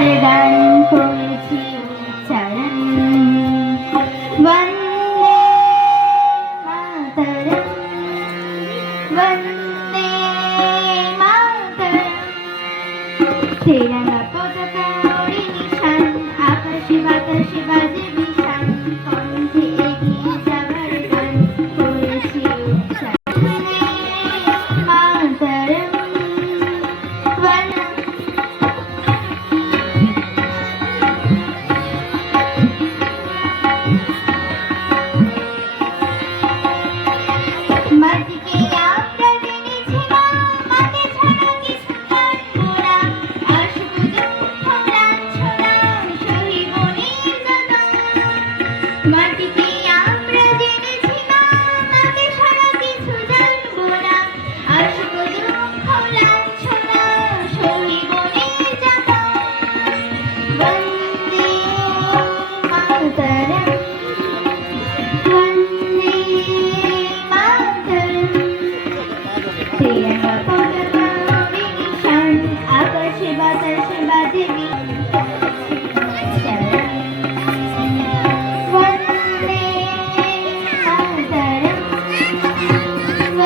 গান করেছি।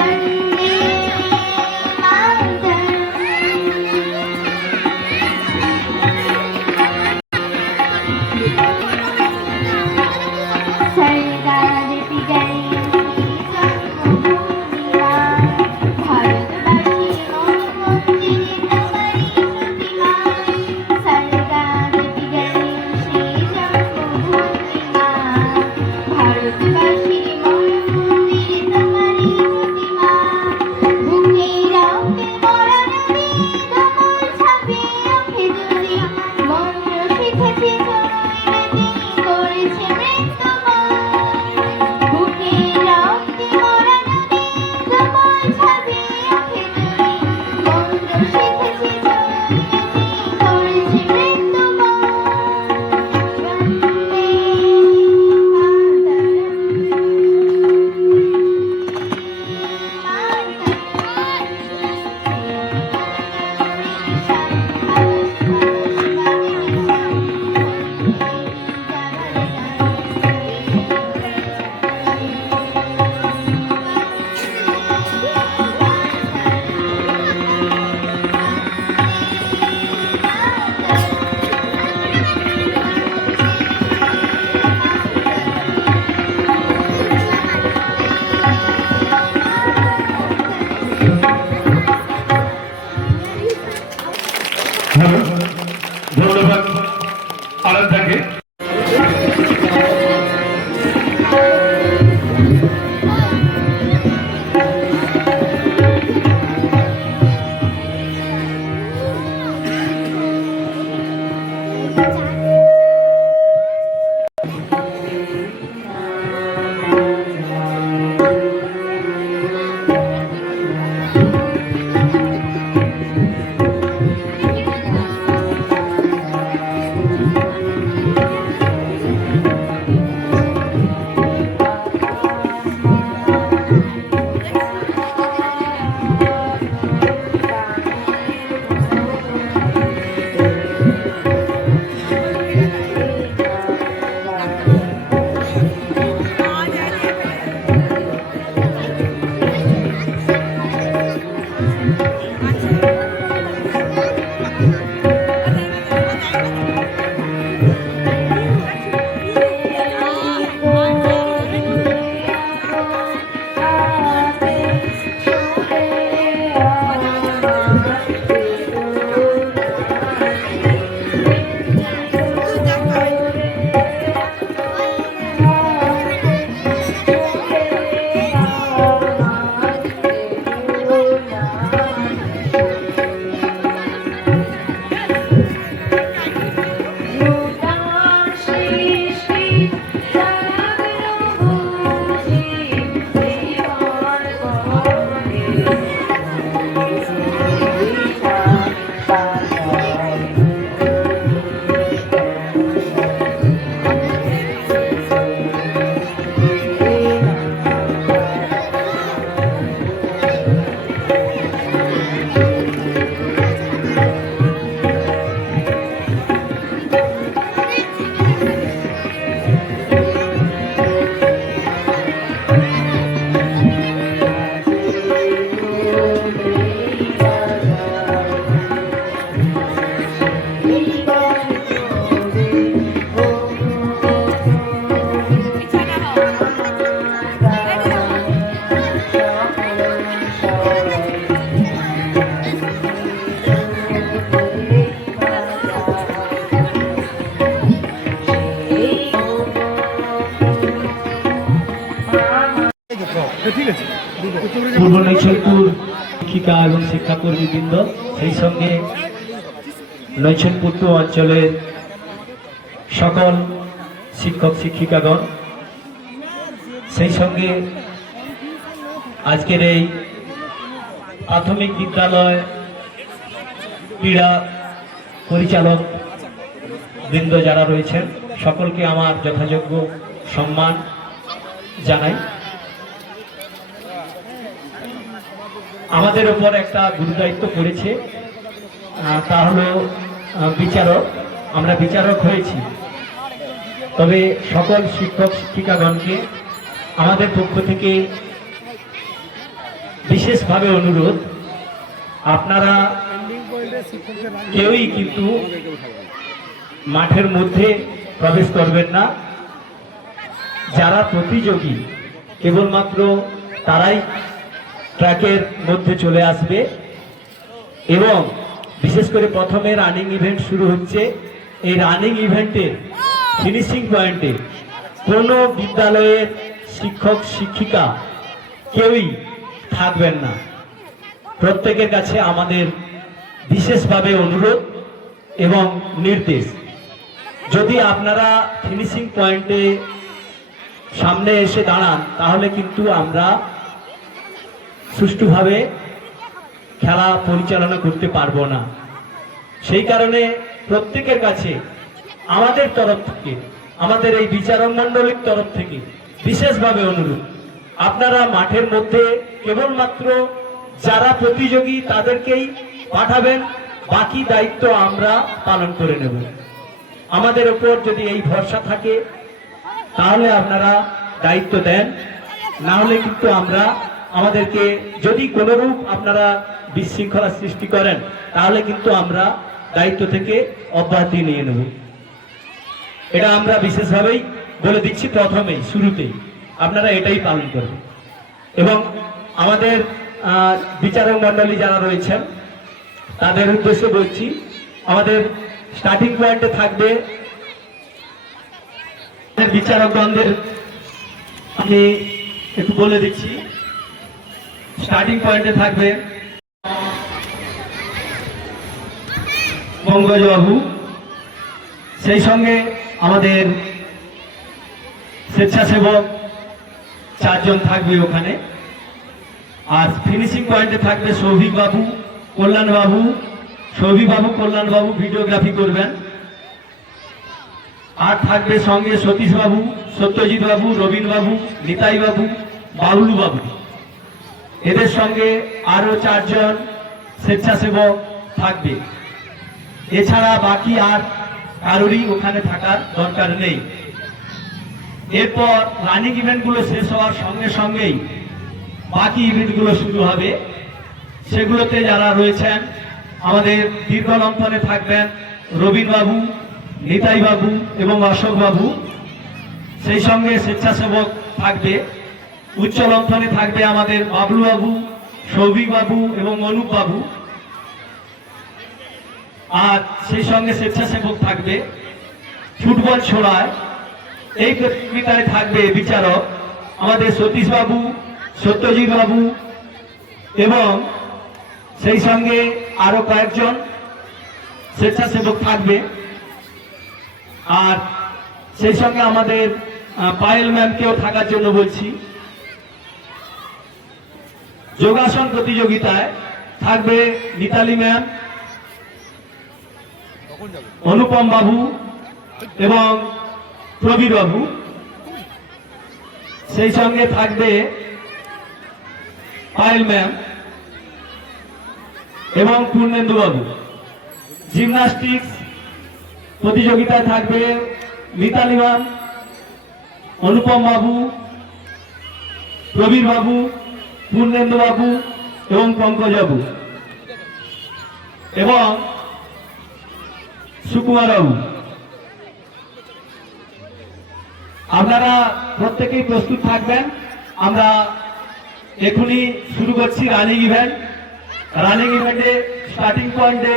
বন্দে আচ্ছা, পূর্ব নৈছলপুর শিক্ষিকা এবং শিক্ষাকর্মীবৃন্দ, সেই সঙ্গে নৈছলপুর অঞ্চলের সকল শিক্ষক, শিক্ষিকাগণ, সেই সঙ্গে আজকের এই প্রাথমিক বিদ্যালয় ক্রীড়া পরিচালক বৃন্দ যারা রয়েছেন, সকলকে আমার যথাযোগ্য সম্মান জানাই। আমাদের উপর একটা গুরুদায়িত্ব পড়েছে তা হলো বিচারক। আমরা বিচারক হয়েছি। তবে সকল শিক্ষক, শিক্ষিকাগণকে আমাদের পক্ষ থেকে বিশেষভাবে অনুরোধ, আপনারা কেউই কিন্তু মাঠের মধ্যে প্রবেশ করবেন না। যারা প্রতিযোগী, কেবলমাত্র তারাই ট্র্যাকের মধ্যে চলে আসবে। এবং বিশেষ করে প্রথমে রানিং ইভেন্ট শুরু হচ্ছে। এই রানিং ইভেন্টের ফিনিশিং পয়েন্টে কোনো বিদ্যালয়ের শিক্ষক, শিক্ষিকা কেউই থাকবেন না। প্রত্যেকের কাছে আমাদের বিশেষভাবে অনুরোধ এবং নির্দেশ। যদি আপনারা ফিনিশিং পয়েন্টে সামনে এসে দাঁড়ান, তাহলে কিন্তু আমরা সুষ্ঠুভাবে খেলা পরিচালনা করতে পারব না। সেই কারণে প্রত্যেকের কাছে, আমাদের তরফ থেকে, আমাদের এই বিচারক মণ্ডলীর তরফ থেকে বিশেষভাবে অনুরোধ। আপনারা মাঠের মধ্যে কেবলমাত্র যারা প্রতিযোগী তাদেরকেই পাঠাবেন, বাকি দায়িত্ব আমরা পালন করে নেব। আমাদের ওপর যদি এই ভরসা থাকে, তাহলে আপনারা দায়িত্ব দেন। না হলে কিন্তু আমরা আমাদেরকে যদি কোনোরূপ আপনারা বিশৃঙ্খলা সৃষ্টি করেন, তাহলে কিন্তু আমরা দায়িত্ব থেকে অব্যাহতি নিয়ে নেব। এটা আমরা বিশেষভাবেই বলে দিচ্ছি প্রথমেই, শুরুতেই। আপনারা এটাই পালন করবেন। এবং আমাদের বিচারক মণ্ডলী যারা রয়েছেন, তাদের উদ্দেশ্যে বলছি, আমাদের স্টার্টিং পয়েন্টে থাকবে বিচারকগণদের, আমি একটু বলে দিচ্ছি। স্টার্টিং পয়েন্টে থাকবে পঙ্কজবাবু সেই সঙ্গে আমাদের স্বেচ্ছাসেবক চারজন থাকবে ওখানে। আর ফিনিশিং পয়েন্টে থাকবে সৌভিক বাবু, কল্যাণ বাবু। সৌভিক বাবু, কল্যাণ বাবু ভিডিওগ্রাফি করবেন। আর থাকবে সঙ্গে সতীশ বাবু, সত্যজিৎ বাবু, রবীন বাবু, নিতাই বাবু, বাবলু বাবু। এদের সঙ্গে আরও চারজন স্বেচ্ছাসেবক থাকবে। এছাড়া বাকি আর কারোরই ওখানে থাকার দরকার নেই। এরপর রানিং ইভেন্টগুলো শেষ হওয়ার সঙ্গে সঙ্গেই বাকি ইভেন্টগুলো শুরু হবে। সেগুলোতে যারা রয়েছেন, আমাদের দীর্ঘ লম্ফনে থাকবেন রবীন বাবু নিতাই বাবু এবং অশোক বাবু সেই সঙ্গে স্বেচ্ছাসেবক থাকবে। উচ্চ লম্ফনে থাকবে আমাদের বাবলু বাবু সৌভিক বাবু এবং অনুপ বাবু আর সেই সঙ্গে স্বেচ্ছাসেবক থাকবে ফুটবল ছোড়ায়। এই প্রতিযোগিতায় থাকবে বিচারক আমাদের সতীশ বাবু সত্যজিৎ বাবু এবং সেই সঙ্গে আরও কয়েকজন স্বেচ্ছাসেবক থাকবে। আর সেই সঙ্গে আমাদের পায়েল ম্যামকেও থাকার জন্য বলছি। যোগাসন প্রতিযোগিতায় থাকবে মিতালি ম্যাম, অনুপম বাবু এবং প্রবীর বাবু। সেই সঙ্গে থাকবে পায়েল ম্যাম এবং পূর্ণেন্দু বাবু। জিমনাস্টিক্স প্রতিযোগিতায় থাকবে মিতালি ম্যাম, অনুপম বাবু, প্রবীর বাবু পূর্ণেন্দু বাবু এবং পঙ্কজ বাবু এবং সুকুমার বাবু আপনারা প্রত্যেকেই প্রস্তুত থাকবেন। আমরা এখনই শুরু করছি রানিং ইভেন্ট রানিং ইভেন্টে স্টার্টিং পয়েন্টে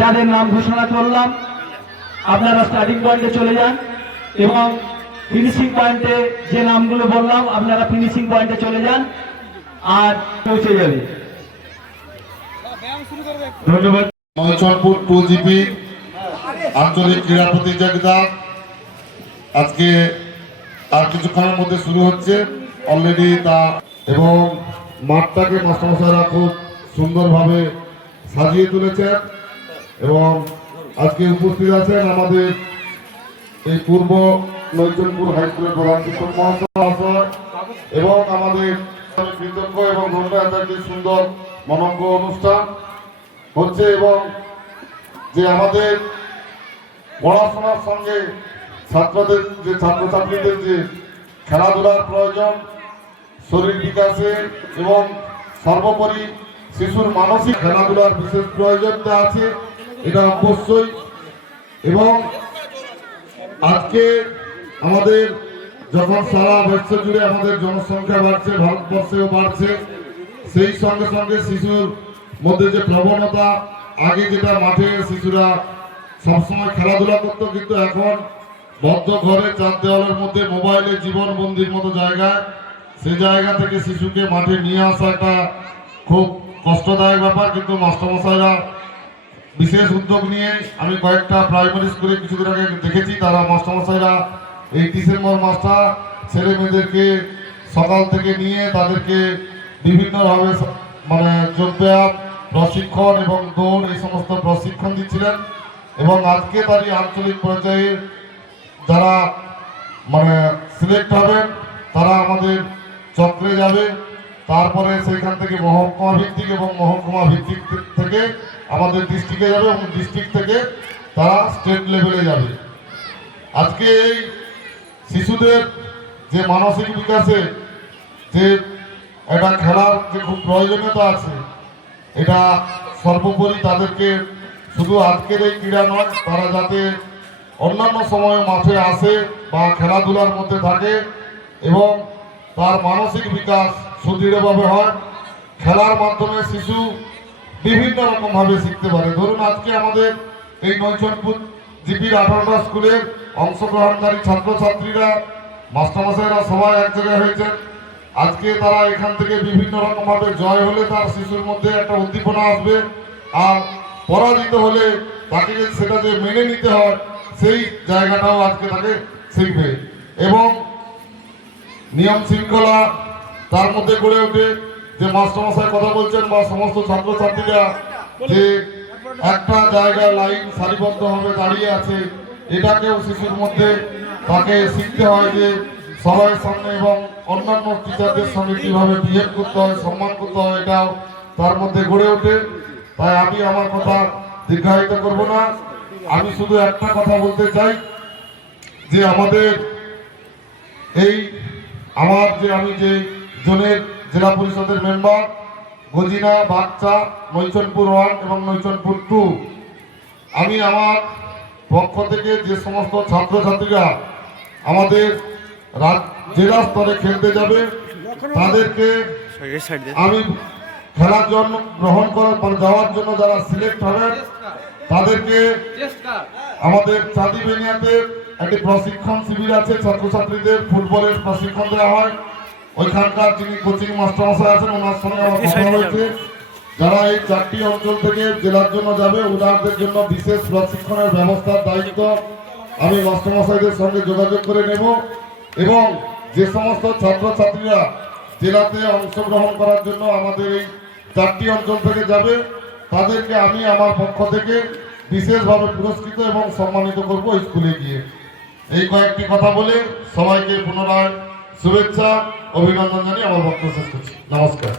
যাদের নাম ঘোষণা করলাম, আপনারা স্টার্টিং পয়েন্টে চলে যান। এবং ফিনিশিং পয়েন্টে যে নামগুলো বললাম, আপনারা ফিনিশিং পয়েন্টে চলে যান। আর পৌঁছে যাবে। ধন্যবাদ। নয়চরপুর টু জিপি আঞ্চলিক ক্রীড়া প্রতিযোগিতা আজকে আর কিছুক্ষণের মধ্যে শুরু হচ্ছে। অলরেডি তা এবং মাঠটাকে মাস্টারমশাইরা খুব সুন্দরভাবে সাজিয়ে তুলেছেন এবং আজকে উপস্থিত আছেন আমাদের এই পূর্ব নৈচনপুর হাই স্কুলের প্রধান শিক্ষক মহাশয় এবং আমাদের আমি কৃতজ্ঞ এবং ধন্যবাদ একটি সুন্দর মনজ্ঞ অনুষ্ঠান হচ্ছে এবং যে আমাদের পড়াশোনার সঙ্গে ছাত্রদের যে ছাত্রছাত্রীদের যে খেলাধুলার প্রয়োজন, শরীর বিকাশে এবং সর্বোপরি শিশুর মানসিক খেলাধুলার বিশেষ প্রয়োজনটা আছে, এটা অবশ্যই এবং আজকে আমাদের যখন সারা বিশ্ব জুড়ে আমাদের জনসংখ্যা বাড়ছে, ভারতবর্ষেও বাড়ছে, সেই সঙ্গে সঙ্গে শিশুর মধ্যে যে প্রবণতা, আগে যেটা মাঠে শিশুরা সবসময় খেলাধুলা করতো, কিন্তু এখন বদ্ধ ঘরে চার দেওয়ালের মধ্যে মোবাইলে জীবন বন্দির মতো জায়গায়, সে জায়গা থেকে শিশুকে মাঠে নিয়ে আসা একটা খুব কষ্টদায়ক ব্যাপার, কিন্তু মাস্টারমশাইরা বিশেষ উদ্যোগ নিয়ে আমি কয়েকটা প্রাইমারি স্কুলে কিছুদিন আগে দেখেছি, তারা মাস্টারমশাইরা এই ডিসেম্বর মাসটা ছেলে মেয়েদেরকে সকাল থেকে নিয়ে তাদেরকে বিভিন্নভাবে মানে যোগব্যায়াম, প্রশিক্ষণ এবং দৌড় এই সমস্ত প্রশিক্ষণ দিচ্ছিলেন এবং আজকে তারই আঞ্চলিক পর্যায়ে যারা মানে সিলেক্ট হবেন, তারা আমাদের চক্রে যাবে। তারপরে সেইখান থেকে মহকুমা ভিত্তিক এবং মহকুমা ভিত্তিক থেকে আমাদের ডিস্ট্রিক্টে যাবে এবং ডিস্ট্রিক্ট থেকে তারা স্টেট লেভেলে যাবে। আজকে এই শিশুদের যে মানসিক বিকাশে যে একটা খেলার যে খুব প্রয়োজনীয়তা আছে, এটা সর্বোপরি তাদেরকে শুধু আজকের এই ক্রীড়া নয়, তারা যাতে অন্যান্য সময়ে মাঠে আসে বা খেলাধুলার মধ্যে থাকে এবং তার মানসিক বিকাশ সুদৃঢ়ভাবে হয়। খেলার মাধ্যমে শিশু বিভিন্ন রকমভাবে শিখতে পারে। ধরুন আজকে আমাদের এই নৈচনপুর জিপির আঠারোটা স্কুলের অংশগ্রহণকারী ছাত্রছাত্রীরা মাস্টারমশাইরা সবাই এক জায়গায় হয়েছেন আজকে তারা এখান থেকে বিভিন্ন রকমভাবে জয় হলে তার শিশুর মধ্যে একটা উদ্দীপনা আসবে আর পরাজিত হলে তাকে সেটা যে মেনে নিতে হয়, সেই জায়গাটাও আজকে তাকে শিখবে এবং নিয়ম শৃঙ্খলা তার মধ্যে গড়ে ওঠে। যে মাস্টারমশাই কথা বলছেন বা সমস্ত ছাত্রছাত্রীরা যে একটা জায়গায় লাইন সারিবদ্ধভাবে দাঁড়িয়ে আছে। এটাকেও শিশুর মধ্যে তাকে শিখতে হয় যে সবার সামনে এবং অন্যান্য টিচারদের সঙ্গে কীভাবে বিহেভ করতে হয়, সম্মান করতে হয়, এটাও তার মধ্যে গড়ে ওঠে। তাই আমি আমার কথা দীর্ঘায়িত করব না। আমি শুধু একটা কথা বলতে চাই যে আমাদের এই, আমার যে, আমি যে জোনের জেলা পরিষদের মেম্বার গজিনা বাচ্চা নৈচনপুর ওয়ান এবং নৈচনপুর টু। আমি আমার পক্ষ থেকে যে সমস্ত ছাত্রছাত্রীরা আমাদের জেলা স্তরে খেলতে যাবে তাদেরকে আমি খেলার জন্য গ্রহণ করার পর যাওয়ার জন্য যারা সিলেক্ট হবেন তাদেরকে আমাদের চাঁদি বেনিয়াতে একটি প্রশিক্ষণ শিবির আছে ছাত্রছাত্রীদের ফুটবলের প্রশিক্ষণ দেওয়া হয়। ওইখানকার যিনি কোচিং মাস্টারমশাই আছেন ওনার সঙ্গে আমার কথা হয়েছে। যারা এই চারটি অঞ্চল থেকে জেলার জন্য যাবে ওনাদের জন্য বিশেষ প্রশিক্ষণের ব্যবস্থার দায়িত্ব আমি মাস্টারমশাইদের সঙ্গে যোগাযোগ করে নেব এবং যে সমস্ত ছাত্রছাত্রীরা জেলাতে অংশগ্রহণ করার জন্য আমাদের এই চারটি অঞ্চল থেকে যাবে তাদেরকে আমি আমার পক্ষ থেকে বিশেষভাবে পুরস্কৃত এবং সম্মানিত করব স্কুলে গিয়ে। এই কয়েকটি কথা বলে সবাইকে পুনরায় শুভেচ্ছা অভিনন্দন জানিয়ে আমার বক্তব্য শেষ করছি। নমস্কার।